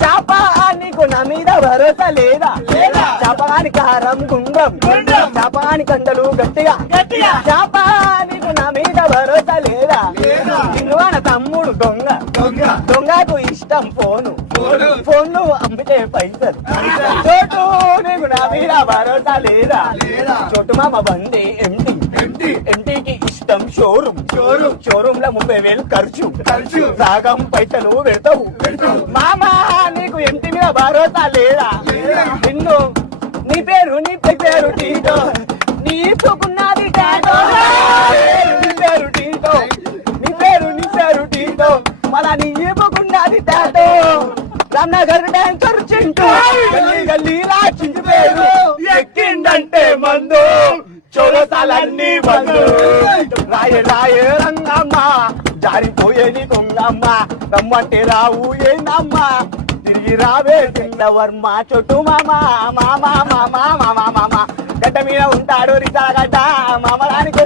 చాపానికి నా మీద భరోసా లేదా చాపాని కారం గుండ్రం చాపాని కండలు గట్టిగా చాపానికి నా మీద భరోసా లేదా చిన్నవాన తమ్ముడు దొంగ దొంగకు ఇష్టం ఫోన్లు అమ్మితే పైసలు చోటు నీకు నా మీద భరోసా లేదా చోటు మామ బండి ఎంటీకి ఇష్టం షోరూమ్ లో 30,000 ఖర్చు రాగం పైసలు పెడతావు మామా నీకు ఎంటి మీద భరోసా లేదా నిన్ను నీ పేరు టీటో నీ ఇప్పుకున్నది టాటో నీ పేరు టీటో మళ్ళా నీ ఇప్పుకున్నది టాటో రామ్నగర్ డాన్సర్ చింటూ గల్లీలా చింటు పేరు ఎక్కిందంటే మందు చోరసాలన్నీ బంధు రాయ రంగమ్మ జారిపోయే నీ దొంగమ్మ రమ్మంటే రావు ఏందమ్మా తిరిగి రావే వర్మ చోటు మామ గడ్డ మీద ఉంటాడు రిసాగడ్డ మామరానికి